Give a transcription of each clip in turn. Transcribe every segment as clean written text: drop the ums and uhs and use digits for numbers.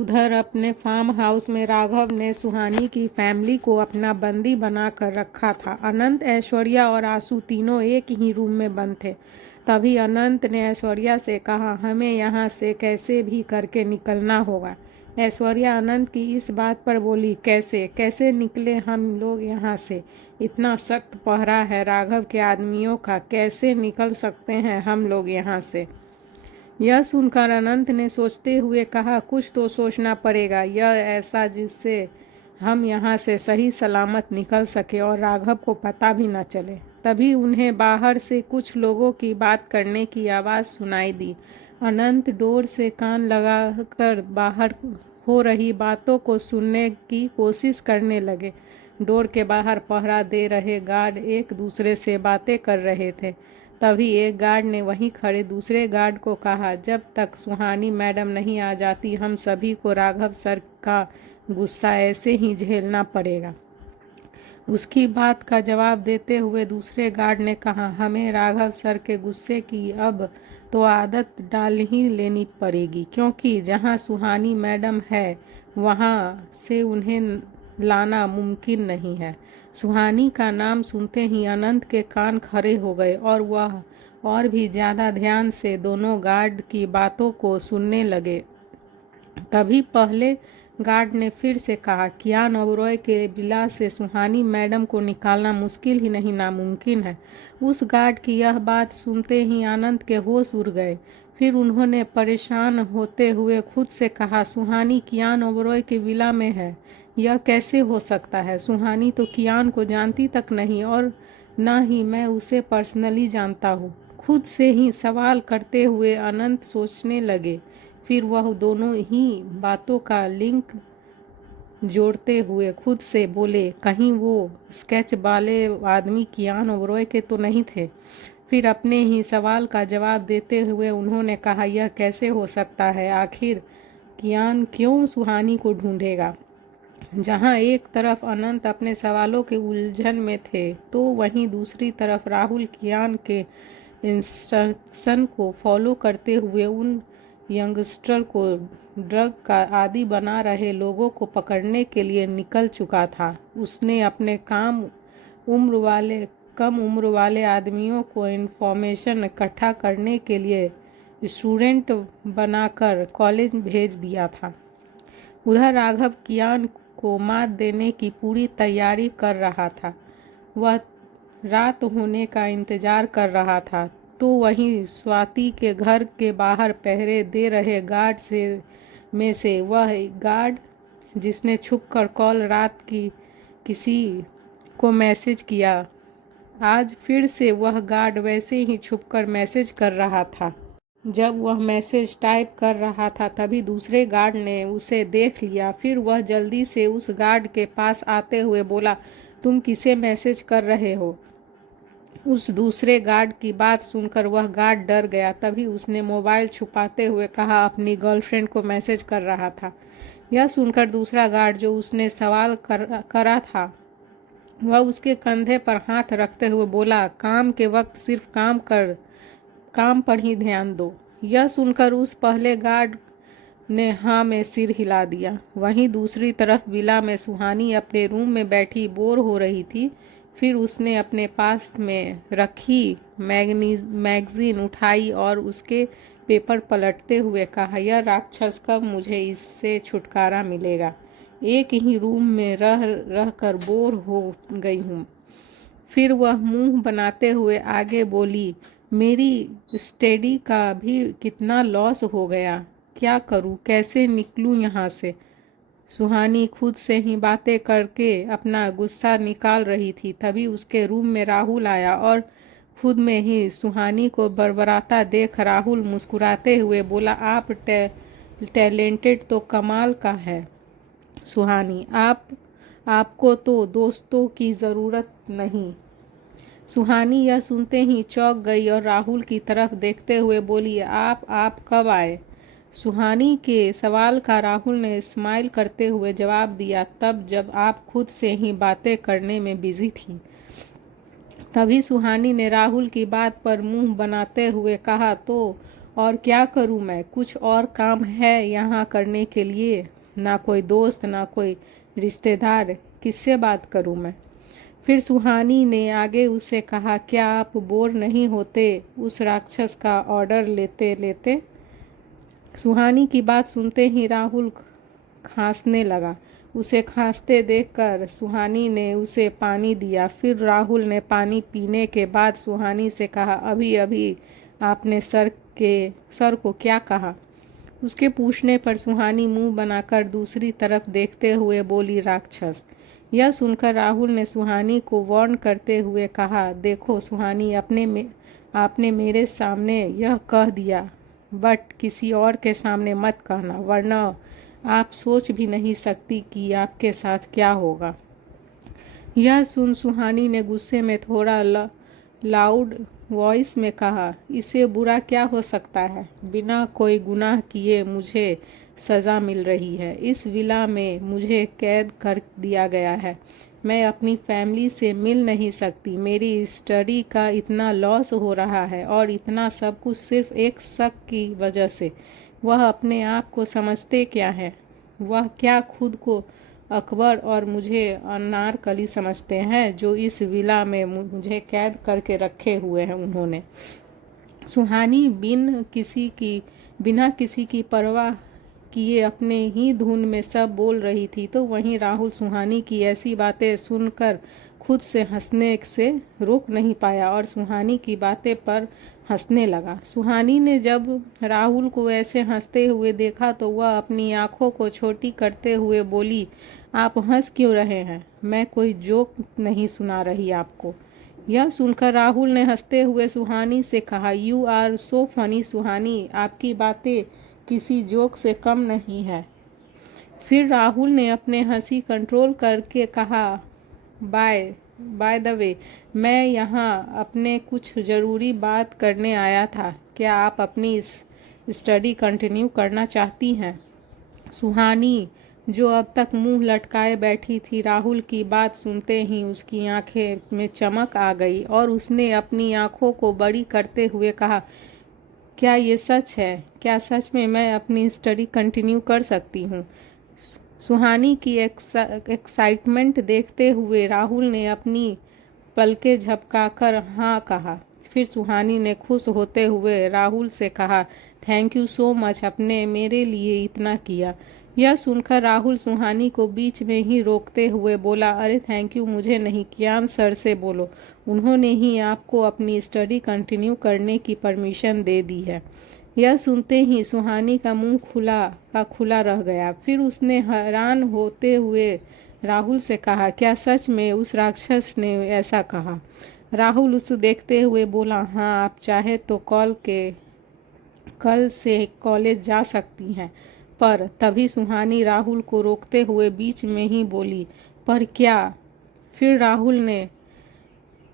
उधर अपने farm house में राघव ने सुहानी की फैमिली को अपना बंदी बना कर रखा था। अनंत, ऐश्वर्या और आशु तीनों एक ही रूम में बंद थे। तभी अनंत ने ऐश्वर्या से कहा, हमें यहाँ से कैसे भी करके निकलना होगा। ऐश्वर्या अनंत की इस बात पर बोली, कैसे कैसे निकले हम लोग यहाँ से? इतना सख्त पहरा है राघव के आदमियों का, कैसे निकल सकते हैं हम लोग यहाँ से? यह सुनकर अनंत ने सोचते हुए कहा, कुछ तो सोचना पड़ेगा, यह ऐसा जिससे हम यहाँ से सही सलामत निकल सके और राघव को पता भी न चले। तभी उन्हें बाहर से कुछ लोगों की बात करने की आवाज़ सुनाई दी। अनंत डोर से कान लगाकर बाहर हो रही बातों को सुनने की कोशिश करने लगे। डोर के बाहर पहरा दे रहे गार्ड एक दूसरे से बातें कर रहे थे। तभी एक गार्ड ने वहीं खड़े दूसरे गार्ड को कहा, जब तक सुहानी मैडम नहीं आ जाती हम सभी को राघव सर का गुस्सा ऐसे ही झेलना पड़ेगा। उसकी बात का जवाब देते हुए दूसरे गार्ड ने कहा, हमें राघव सर के गुस्से की अब तो आदत डाल ही लेनी पड़ेगी, क्योंकि जहां सुहानी मैडम है वहां से उन्हें लाना मुमकिन नहीं है। सुहानी का नाम सुनते ही अनंत के कान खड़े हो गए और वह और भी ज़्यादा ध्यान से दोनों गार्ड की बातों को सुनने लगे। तभी पहले गार्ड ने फिर से कहा, कियान ओबरॉय के विला से सुहानी मैडम को निकालना मुश्किल ही नहीं नामुमकिन है। उस गार्ड की यह बात सुनते ही आनंद के होश उड़ गए। फिर उन्होंने परेशान होते हुए खुद से कहा, सुहानी कियान ओबरॉय के विला में है, यह कैसे हो सकता है? सुहानी तो कियान को जानती तक नहीं और न ही मैं उसे पर्सनली जानता हूँ। खुद से ही सवाल करते हुए अनंत सोचने लगे। फिर वह दोनों ही बातों का लिंक जोड़ते हुए खुद से बोले, कहीं वो स्केच वाले आदमी कियान ओबरॉय के तो नहीं थे? फिर अपने ही सवाल का जवाब देते हुए उन्होंने कहा, यह कैसे हो सकता है? आखिर कियान क्यों सुहानी को ढूंढेगा? जहां एक तरफ अनंत अपने सवालों के उलझन में थे, तो वहीं दूसरी तरफ राहुल कियान के इंस्ट्रक्शन को फॉलो करते हुए उन यंगस्टर को ड्रग का आदी बना रहे लोगों को पकड़ने के लिए निकल चुका था। उसने अपने कम उम्र वाले आदमियों को इन्फॉर्मेशन इकट्ठा करने के लिए स्टूडेंट बनाकर कॉलेज भेज दिया था। उधर राघव कियान को मात देने की पूरी तैयारी कर रहा था। वह रात होने का इंतजार कर रहा था, तो वहीं स्वाति के घर के बाहर पहरे दे रहे गार्ड में से वह गार्ड जिसने छुपकर कॉल रात की किसी को मैसेज किया, आज फिर से वह गार्ड वैसे ही छुपकर मैसेज कर रहा था। जब वह मैसेज टाइप कर रहा था तभी दूसरे गार्ड ने उसे देख लिया। फिर वह जल्दी से उस गार्ड के पास आते हुए बोला, तुम किसे मैसेज कर रहे हो? उस दूसरे गार्ड की बात सुनकर वह गार्ड डर गया। तभी उसने मोबाइल छुपाते हुए कहा, अपनी गर्लफ्रेंड को मैसेज कर रहा था। यह सुनकर दूसरा गार्ड जो उसने सवाल करा था वह उसके कंधे पर हाथ रखते हुए बोला, काम के वक्त सिर्फ काम पर ही ध्यान दो। यह सुनकर उस पहले गार्ड ने हाँ में सिर हिला दिया। वहीं दूसरी तरफ विला में सुहानी अपने रूम में बैठी बोर हो रही थी। फिर उसने अपने पास में रखी मैगजीन उठाई और उसके पेपर पलटते हुए कहा, यह राक्षस कब मुझे इससे छुटकारा मिलेगा? एक ही रूम में रह कर बोर हो गई हूँ। फिर वह मुंह बनाते हुए आगे बोली, मेरी स्टडी का भी कितना लॉस हो गया, क्या करूँ, कैसे निकलूँ यहाँ से? सुहानी खुद से ही बातें करके अपना गुस्सा निकाल रही थी। तभी उसके रूम में राहुल आया और खुद में ही सुहानी को बड़बड़ाता देख राहुल मुस्कुराते हुए बोला, आप टैलेंटेड तो कमाल का है सुहानी, आपको तो दोस्तों की ज़रूरत नहीं। सुहानी यह सुनते ही चौंक गई और राहुल की तरफ देखते हुए बोली, आप कब आए? सुहानी के सवाल का राहुल ने स्माइल करते हुए जवाब दिया, तब जब आप खुद से ही बातें करने में बिजी थी। तभी सुहानी ने राहुल की बात पर मुंह बनाते हुए कहा, तो और क्या करूं मैं, कुछ और काम है यहाँ करने के लिए? ना कोई दोस्त, ना कोई रिश्तेदार, किससे बात करूं मैं? फिर सुहानी ने आगे उसे कहा, क्या आप बोर नहीं होते उस राक्षस का ऑर्डर लेते लेते? सुहानी की बात सुनते ही राहुल खांसने लगा। उसे खांसते देखकर सुहानी ने उसे पानी दिया। फिर राहुल ने पानी पीने के बाद सुहानी से कहा, अभी अभी आपने सर को क्या कहा? उसके पूछने पर सुहानी मुंह बनाकर दूसरी तरफ देखते हुए बोली, राक्षस। यह सुनकर राहुल ने सुहानी को वार्न करते हुए कहा, देखो सुहानी, आपने मेरे सामने यह कह दिया, बट किसी और के सामने मत कहना, वरना आप सोच भी नहीं सकती कि आपके साथ क्या होगा। यह सुन सुहानी ने गुस्से में थोड़ा लाउड वॉइस में कहा, इससे बुरा क्या हो सकता है? बिना कोई गुनाह किए मुझे सज़ा मिल रही है। इस विला में मुझे कैद कर दिया गया है। मैं अपनी फैमिली से मिल नहीं सकती। मेरी स्टडी का इतना लॉस हो रहा है और इतना सब कुछ सिर्फ एक शक की वजह से। वह अपने आप को समझते क्या है? वह क्या खुद को अकबर और मुझे अनारकली समझते हैं, जो इस विला में मुझे कैद करके रखे हुए हैं उन्होंने? सुहानी बिना किसी की परवाह किए अपने ही धुन में सब बोल रही थी, तो वहीं राहुल सुहानी की ऐसी बातें सुनकर खुद से हंसने से रोक नहीं पाया और सुहानी की बातें पर हंसने लगा। सुहानी ने जब राहुल को ऐसे हंसते हुए देखा तो वह अपनी आंखों को छोटी करते हुए बोली, आप हंस क्यों रहे हैं? मैं कोई जोक नहीं सुना रही आपको। यह सुनकर राहुल ने हंसते हुए सुहानी से कहा, यू आर सो फनी सुहानी, आपकी बातें किसी जोक से कम नहीं है। फिर राहुल ने अपने हंसी कंट्रोल करके कहा, बाय द वे, मैं यहाँ अपने कुछ ज़रूरी बात करने आया था। क्या आप अपनी स्टडी कंटिन्यू करना चाहती हैं? सुहानी, जो अब तक मुंह लटकाए बैठी थी, राहुल की बात सुनते ही उसकी आंखें में चमक आ गई और उसने अपनी आंखों को बड़ी करते हुए कहा, क्या ये सच है? क्या सच में मैं अपनी स्टडी कंटिन्यू कर सकती हूँ? सुहानी की एक्साइटमेंट देखते हुए राहुल ने अपनी पलकें झपकाकर हाँ कहा। फिर सुहानी ने खुश होते हुए राहुल से कहा, थैंक यू सो मच, आपने मेरे लिए इतना किया। यह सुनकर राहुल सुहानी को बीच में ही रोकते हुए बोला, अरे थैंक यू मुझे नहीं, कियान सर से बोलो, उन्होंने ही आपको अपनी स्टडी कंटिन्यू करने की परमिशन दे दी है। यह सुनते ही सुहानी का मुंह खुला रह गया। फिर उसने हैरान होते हुए राहुल से कहा, क्या सच में उस राक्षस ने ऐसा कहा? राहुल उसे देखते हुए बोला, हाँ, आप चाहे तो कल से कॉलेज जा सकती हैं। पर तभी सुहानी राहुल को रोकते हुए बीच में ही बोली, पर क्या? फिर राहुल ने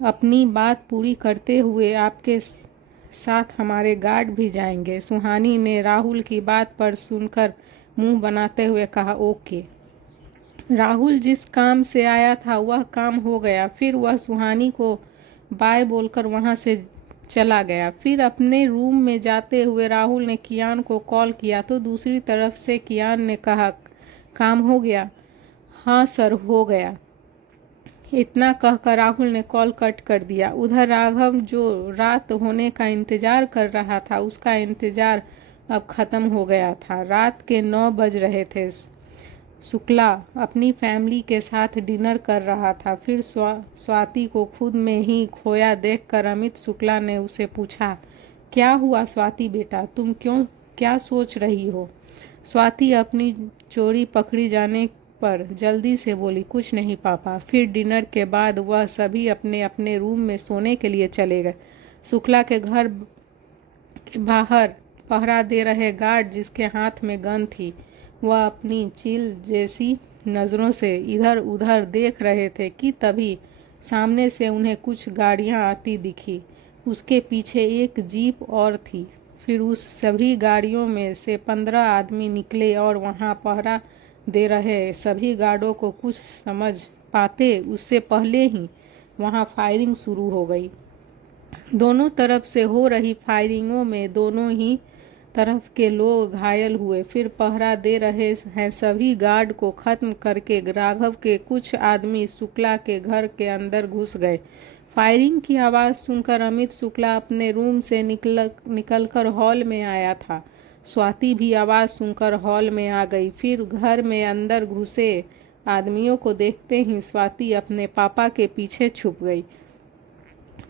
अपनी बात पूरी करते हुए, आपके साथ हमारे गार्ड भी जाएंगे। सुहानी ने राहुल की बात पर सुनकर मुंह बनाते हुए कहा, ओके। राहुल जिस काम से आया था वह काम हो गया। फिर वह सुहानी को बाय बोलकर वहां से चला गया। फिर अपने रूम में जाते हुए राहुल ने कियान को कॉल किया तो दूसरी तरफ से कियान ने कहा, काम हो गया? हाँ सर, हो गया। इतना कहकर राहुल ने कॉल कट कर दिया। उधर राघव, जो रात होने का इंतजार कर रहा था, उसका इंतजार अब खत्म हो गया था। रात के 9 बज रहे थे। शुक्ला अपनी फैमिली के साथ डिनर कर रहा था। फिर स्वाति को खुद में ही खोया देखकर अमित शुक्ला ने उसे पूछा, क्या हुआ स्वाति बेटा, तुम क्या सोच रही हो? स्वाति अपनी चोरी पकड़ी जाने पर जल्दी से बोली, कुछ नहीं पापा। फिर डिनर के बाद वह सभी अपने अपने रूम में सोने के लिए चले गए। शुक्ला के घर के बाहर पहरा दे रहे गार्ड, जिसके हाथ में गन थी, वह अपनी चील जैसी नज़रों से इधर उधर देख रहे थे कि तभी सामने से उन्हें कुछ गाड़ियां आती दिखी। उसके पीछे एक जीप और थी। फिर उस सभी गाड़ियों में से 15 आदमी निकले और वहां पहरा दे रहे सभी गार्डों को कुछ समझ पाते उससे पहले ही वहां फायरिंग शुरू हो गई। दोनों तरफ से हो रही फायरिंगों में दोनों ही तरफ के लोग घायल हुए। फिर पहरा दे रहे हैं सभी गार्ड को खत्म करके राघव के कुछ आदमी शुक्ला के घर के अंदर घुस गए। फायरिंग की आवाज़ सुनकर अमित शुक्ला अपने रूम से निकलकर हॉल में आया था। स्वाति भी आवाज़ सुनकर हॉल में आ गई। फिर घर में अंदर घुसे आदमियों को देखते ही स्वाति अपने पापा के पीछे छुप गई।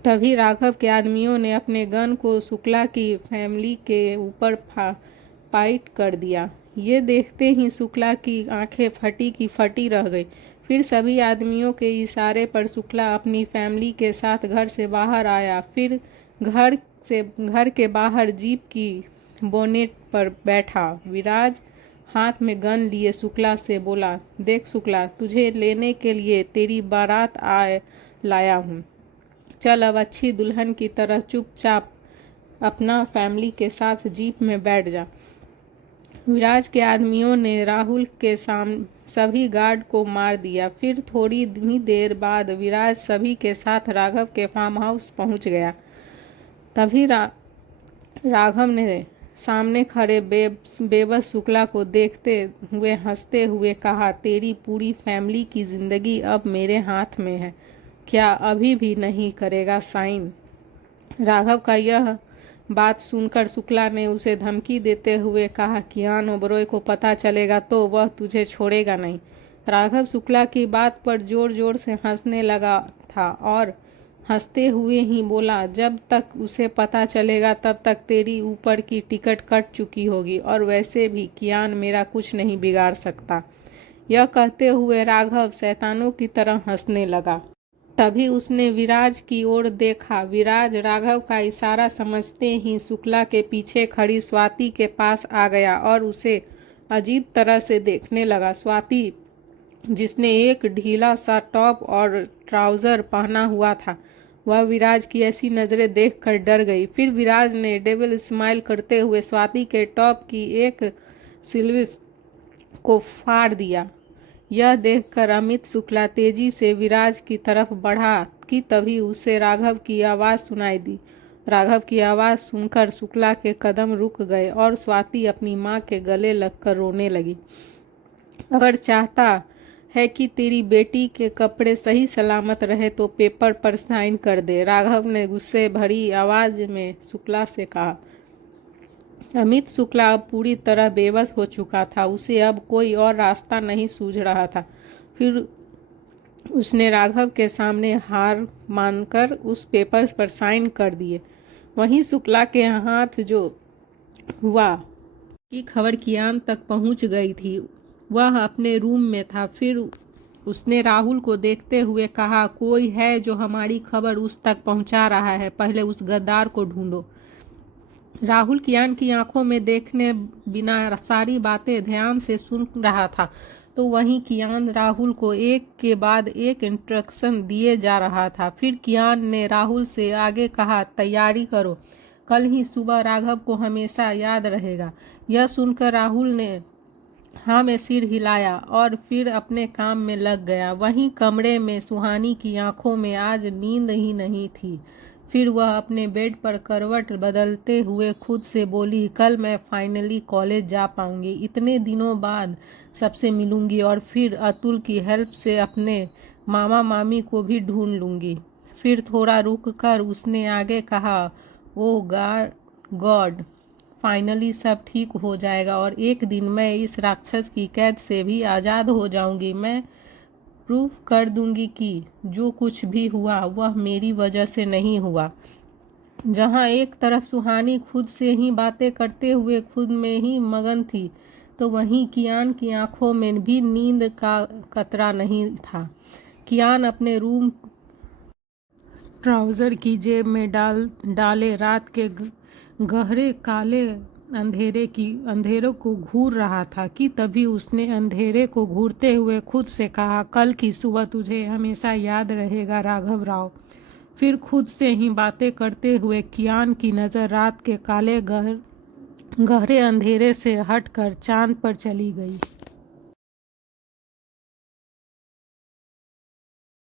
तभी राघव के आदमियों ने अपने गन को शुक्ला की फैमिली के ऊपर पॉइंट कर दिया। ये देखते ही शुक्ला की आंखें फटी की फटी रह गई। फिर सभी आदमियों के इशारे पर शुक्ला अपनी फैमिली के साथ घर से बाहर आया। फिर घर के बाहर जीप की बोनेट पर बैठा। विराज हाथ में गन लिए शुक्ला से बोला, देख शुक्ला, तुझे लेने के लिए तेरी बारात लाया हूँ। चल अब अच्छी दुल्हन की तरह चुपचाप अपना फैमिली के साथ जीप में बैठ जा। विराज के आदमियों ने राहुल के सभी गार्ड को मार दिया। फिर थोड़ी ही देर बाद विराज सभी के साथ राघव के फार्म हाउस पहुंच गया। तभी राघव ने सामने खड़े बेबस शुक्ला को देखते हुए हंसते हुए कहा, तेरी पूरी फैमिली की जिंदगी अब मेरे हाथ में है, क्या अभी भी नहीं करेगा साइन? राघव का यह बात सुनकर शुक्ला ने उसे धमकी देते हुए कहा, कियान ओबरॉय को पता चलेगा तो वह तुझे छोड़ेगा नहीं। राघव शुक्ला की बात पर जोर जोर से हंसने लगा था और हंसते हुए ही बोला, जब तक उसे पता चलेगा तब तक तेरी ऊपर की टिकट कट चुकी होगी और वैसे भी कियान मेरा कुछ नहीं बिगाड़ सकता। यह कहते हुए राघव शैतानों की तरह हंसने लगा। तभी उसने विराज की ओर देखा। विराज राघव का इशारा समझते ही शुक्ला के पीछे खड़ी स्वाति के पास आ गया और उसे अजीब तरह से देखने लगा। स्वाति, जिसने एक ढीला सा टॉप और ट्राउज़र पहना हुआ था, वह विराज की ऐसी नज़रें देखकर डर गई। फिर विराज ने डेविल स्माइल करते हुए स्वाति के टॉप की एक स्लीव्स को फाड़ दिया। यह देखकर अमित शुक्ला तेजी से विराज की तरफ बढ़ा कि तभी उसे राघव की आवाज़ सुनाई दी। राघव की आवाज़ सुनकर शुक्ला के कदम रुक गए और स्वाति अपनी माँ के गले लगकर रोने लगी। अगर चाहता है कि तेरी बेटी के कपड़े सही सलामत रहे तो पेपर पर साइन कर दे, राघव ने गुस्से भरी आवाज़ में शुक्ला से कहा। अमित शुक्ला अब पूरी तरह बेबस हो चुका था। उसे अब कोई और रास्ता नहीं सूझ रहा था। फिर उसने राघव के सामने हार मानकर उस पेपर्स पर साइन कर दिए। वहीं शुक्ला के हाथ जो हुआ की खबर कियान तक पहुंच गई थी। वह अपने रूम में था। फिर उसने राहुल को देखते हुए कहा, कोई है जो हमारी खबर उस तक पहुंचा रहा है, पहले उस गद्दार को ढूंढो। राहुल कियान की आंखों में देखने बिना सारी बातें ध्यान से सुन रहा था। तो वहीं कियान राहुल को एक के बाद एक इंस्ट्रक्शन दिए जा रहा था। फिर कियान ने राहुल से आगे कहा, तैयारी करो, कल ही सुबह राघव को हमेशा याद रहेगा। यह सुनकर राहुल ने हाँ में सिर हिलाया और फिर अपने काम में लग गया। वहीं कमरे में सुहानी की आंखों में आज नींद ही नहीं थी। फिर वह अपने बेड पर करवट बदलते हुए खुद से बोली, कल मैं फाइनली कॉलेज जा पाऊंगी, इतने दिनों बाद सबसे मिलूंगी और फिर अतुल की हेल्प से अपने मामा मामी को भी ढूंढ लूंगी। फिर थोड़ा रुक कर उसने आगे कहा, ओ गॉड, फाइनली सब ठीक हो जाएगा और एक दिन मैं इस राक्षस की कैद से भी आज़ाद हो जाऊंगी। मैं प्रूफ कर दूंगी कि जो कुछ भी हुआ वह मेरी वजह से नहीं हुआ। जहां एक तरफ सुहानी खुद से ही बातें करते हुए खुद में ही मगन थी, तो वहीं कियान की आंखों में भी नींद का कतरा नहीं था। कियान अपने रूम ट्राउज़र की जेब में डाले रात के गहरे काले अंधेरों को घूर रहा था कि तभी उसने अंधेरे को घूरते हुए खुद से कहा, कल की सुबह तुझे हमेशा याद रहेगा राघव राव। फिर खुद से ही बातें करते हुए कियान की नज़र रात के काले गहरे अंधेरे से हटकर चांद पर चली गई।